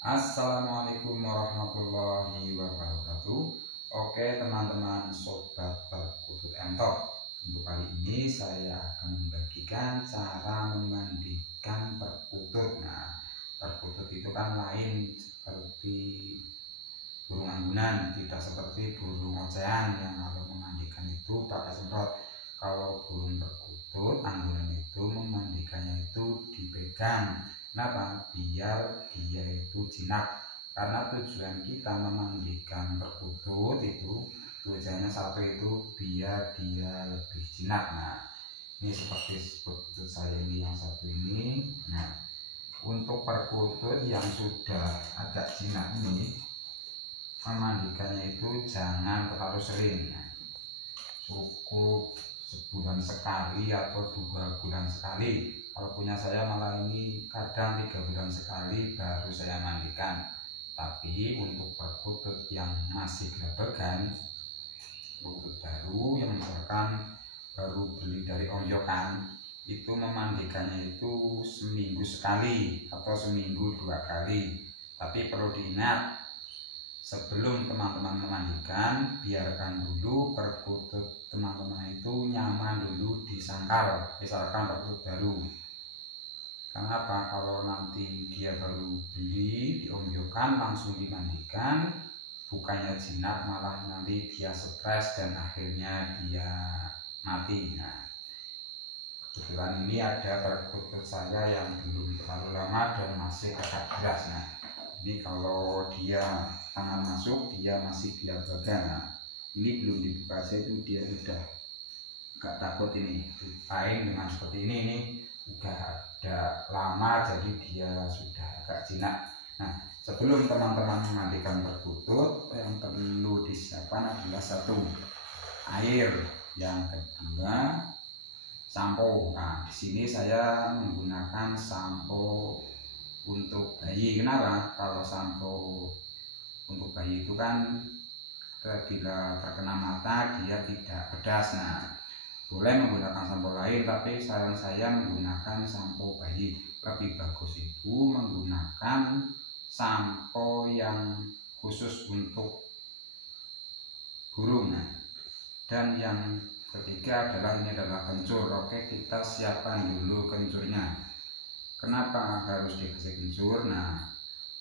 Assalamualaikum warahmatullahi wabarakatuh. Oke teman-teman sobat perkutut entok, untuk kali ini saya akan membagikan cara memandikan perkutut. Nah, perkutut itu kan lain seperti burung anggunan, tidak seperti burung ocehan yang kalau memandikan itu pakai semprot. Kalau burung perkutut anggunan itu memandikannya itu dipegang. Kenapa? Biar dia itu jinak. Karena tujuan kita memandikan perkutut itu tujuannya satu itu biar dia lebih jinak. Nah, ini seperti perkutut saya ini yang satu ini. Nah, untuk perkutut yang sudah agak jinak ini, memandikannya itu jangan terlalu sering. Nah, cukup sebulan sekali atau 2 bulan sekali. Kalau punya saya malah ini kadang 3 bulan sekali baru saya mandikan. Tapi untuk perkutut yang masih gerabegan, perkutut baru yang misalkan baru beli dari onjokan, itu memandikannya itu seminggu sekali atau seminggu 2 kali. Tapi perlu diingat, sebelum teman-teman memandikan, biarkan dulu perkutut teman-teman itu nyaman dulu di sangkar, misalkan perkutut baru. Kenapa? Kalau nanti dia baru beli di omjokan langsung dimandikan, bukannya jinak malah nanti dia stres dan akhirnya dia mati. Nah, kebetulan ini ada perkutut saya yang belum terlalu lama dan masih agak keras. Nah, ini kalau dia tangan masuk dia masih gerabegan. Nah, ini belum dibuka aja itu dia sudah gak takut ini. Lain dengan seperti ini udah ada lama jadi dia sudah agak jinak. Nah, sebelum teman-teman memandikan perkutut, yang perlu disiapkan adalah satu, air, yang kedua sampo. Nah, di sini saya menggunakan sampo untuk bayi. Kenapa? Kalau sampo untuk bayi itu kan bila terkena mata dia tidak pedas. Nah, boleh menggunakan sampo lain, tapi saran saya menggunakan sampo bayi. Lebih bagus itu menggunakan sampo yang khusus untuk burung. Nah, dan yang ketiga adalah ini adalah kencur. Oke, kita siapkan dulu kencurnya. Kenapa harus dikasih kencur? Nah,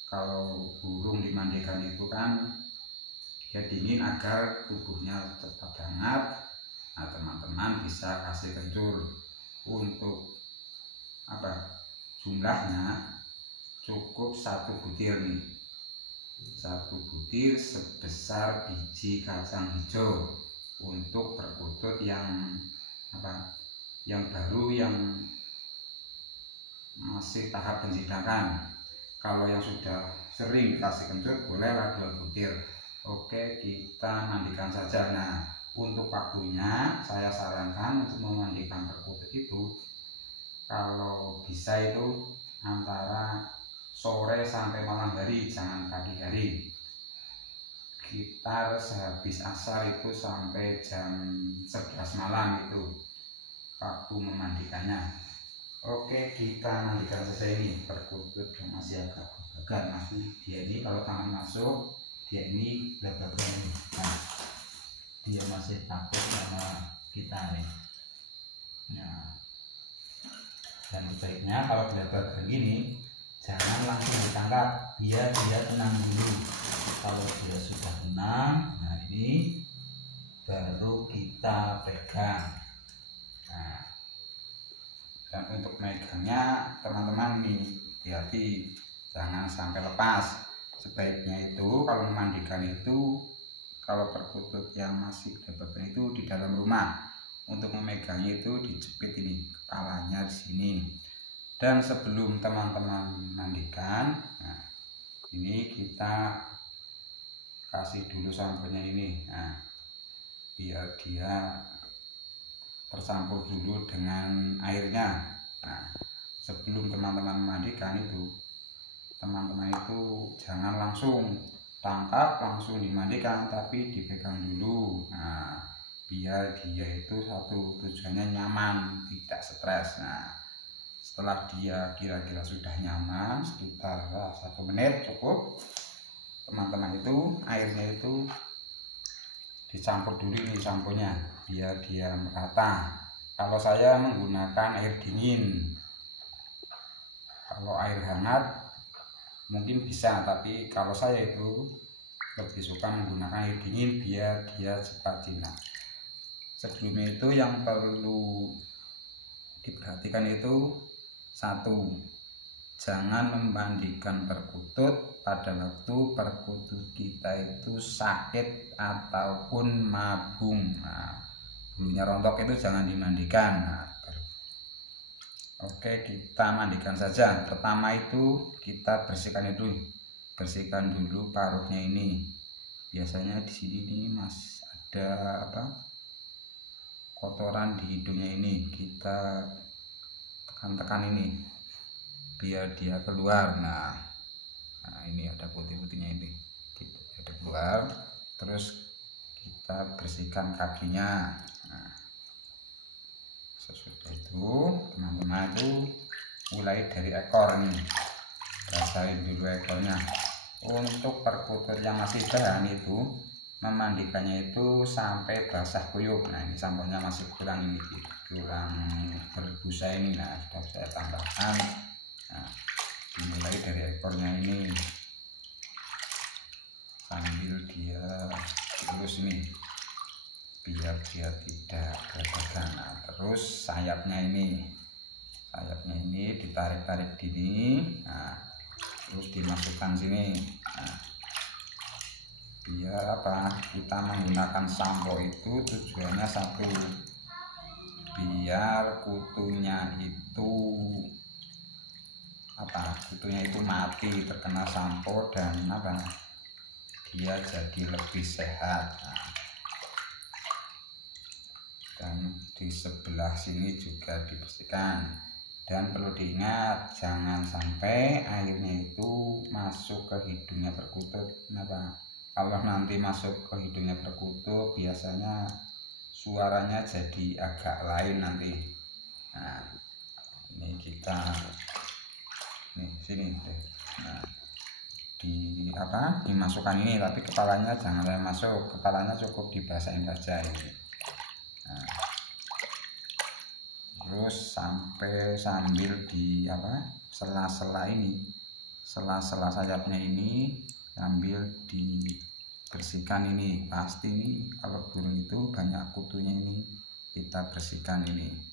kalau burung dimandikan itu kan dia dingin agar tubuhnya tetap hangat. Nah, teman-teman bisa kasih kencur. Untuk apa? Jumlahnya cukup 1 butir nih. 1 butir sebesar biji kacang hijau untuk perkutut yang apa? Yang baru, yang masih tahap penjidakan. Kalau yang sudah sering kasih kencur bolehlah 2 butir. Oke, kita mandikan saja. Nah, untuk waktunya saya sarankan untuk memandikan perkutut itu kalau bisa itu antara sore sampai malam hari, jangan pagi hari. Sekitar sehabis asar itu sampai jam 11 malam itu waktu memandikannya. Oke, kita mandikan saja ini perkutut yang masih agak gerabegan. Nanti dia ini kalau tangan masuk dia ini gerabegan ini. Nah, dia masih takut sama kita nih. Nah, dan sebaiknya kalau gerabegan gini jangan langsung ditangkap, biar dia tenang dulu. Kalau dia sudah tenang, nah ini baru kita pegang. Nah, dan untuk megangnya teman-teman nih hati-hati, jangan sampai lepas. Sebaiknya itu kalau memandikan itu, kalau perkutut yang masih gerabegan itu di dalam rumah. Untuk memegangnya itu dijepit ini kepalanya di sini. Dan sebelum teman-teman mandikan, nah, ini kita kasih dulu samponya ini. Nah, biar dia tercampur dulu dengan airnya. Nah, sebelum teman-teman memandikan itu, teman-teman itu jangan langsung tangkap langsung dimandikan, tapi dipegang dulu. Nah, biar dia itu satu tujuannya nyaman, tidak stres. Nah, Setelah dia kira-kira sudah nyaman sekitar 1 menit cukup, teman-teman, itu airnya itu dicampur dulu nih samponya biar dia merata. Kalau saya menggunakan air dingin, kalau air hangat mungkin bisa, tapi kalau saya itu lebih suka menggunakan air dingin biar dia cepat jinak. Sebelumnya itu yang perlu diperhatikan itu, 1, jangan memandikan perkutut pada waktu perkutut kita itu sakit ataupun mabung. Nah, bulunya rontok itu jangan dimandikan. Nah, oke, kita mandikan saja. Pertama itu kita bersihkan dulu paruhnya ini. Biasanya di sini nih Mas ada kotoran di hidungnya ini, kita tekan-tekan ini biar dia keluar. Nah ini ada putih-putihnya ini, gitu, ada keluar. Terus kita bersihkan kakinya. Nah, sesudah itu teman-teman itu mulai dari ekor nih, basahin dulu ekornya. Untuk perkutut yang masih bahan itu memandikannya itu sampai basah kuyup. Nah ini samponya masih kurang ini, kurang berbusa ini. Nah sudah saya tambahkan. Nah, dimulai dari ekornya ini sambil dia terus ini biar dia tidak berantakan. Nah, terus sayapnya ini ditarik-tarik gini. Nah, terus dimasukkan sini. Nah, biar kita menggunakan sampo itu tujuannya 1, biar kutunya itu mati terkena sampo, dan dia jadi lebih sehat. Nah, dan di sebelah sini juga dibersihkan. Dan perlu diingat, jangan sampai airnya itu masuk ke hidungnya perkutut. Kenapa? Kalau nanti masuk ke hidungnya perkutut biasanya suaranya jadi agak lain nanti. Nah ini kita sini deh. Nah dimasukkan ini, tapi kepalanya jangan sampai masuk, kepalanya cukup dibasahin saja ini. Nah, terus sambil di sela-sela sayapnya ini sambil dibersihkan ini. Pasti nih kalau burung itu banyak kutunya ini, kita bersihkan ini.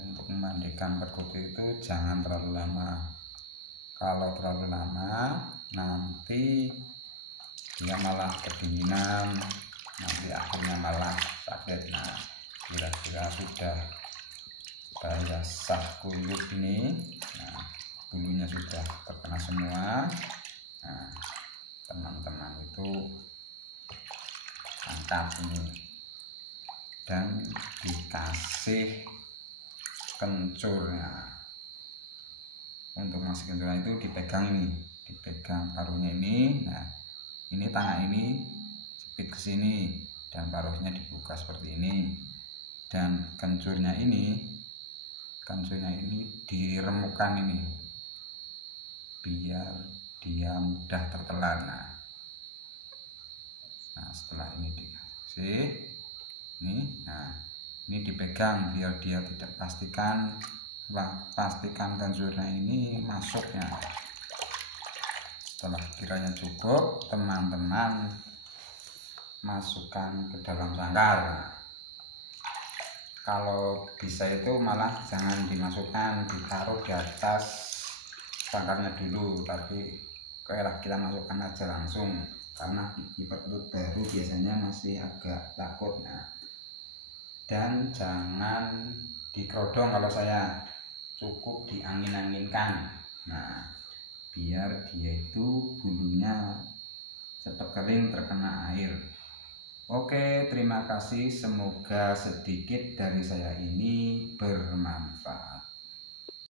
Untuk memandikan perkutut itu jangan terlalu lama. Kalau terlalu lama nanti dia malah kedinginan, nanti akhirnya malah sakit. Nah kira-kira sudah basah kuyup ini. Nah bulunya sudah terkena semua. Nah teman-teman itu angkat ini dan dikasih kencurnya. Untuk masuk kencurnya itu dipegang paruhnya ini. Nah ini tangan ini jepit ke sini dan paruhnya dibuka seperti ini, dan kencurnya ini diremukkan ini biar dia mudah tertelan. Nah setelah ini dikasih ini dipegang biar dia tidak pastikan kencurnya ini masuknya. Setelah kiranya cukup, teman-teman masukkan ke dalam sangkar. Kalau bisa itu malah jangan dimasukkan, ditaruh di atas sangkarnya dulu, tapi kita masukkan aja langsung, karena gigi perkutut baru biasanya masih agak takut. Dan jangan dikerodong, kalau saya cukup diangin-anginkan. Nah biar dia itu bulunya cepat kering terkena air. Oke, terima kasih, semoga sedikit dari saya ini bermanfaat.